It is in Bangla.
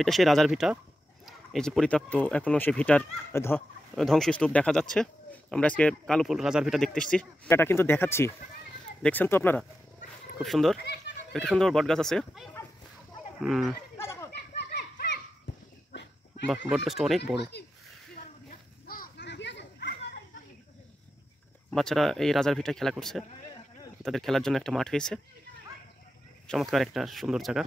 এটা সেই রাজার ভিটা। এই যে পরিত্যক্ত এখনো সেই ভিটার ধ্বংসস্তূপ দেখা যাচ্ছে। আমরা আজকে কালুপুর রাজার ভিটা দেখতে এসেছি। এটা কিন্তু দেখাচ্ছি, দেখছেন তো আপনারা, খুব সুন্দর। একটা সুন্দর বট গাছ আছে। বাহ, বট গাছটা অনেক বড়। বাচ্চারা এই রাজার ভিটায় খেলা করছে। তাদের খেলার জন্য একটা মাঠ হয়েছে। চমৎকার একটা সুন্দর জায়গা।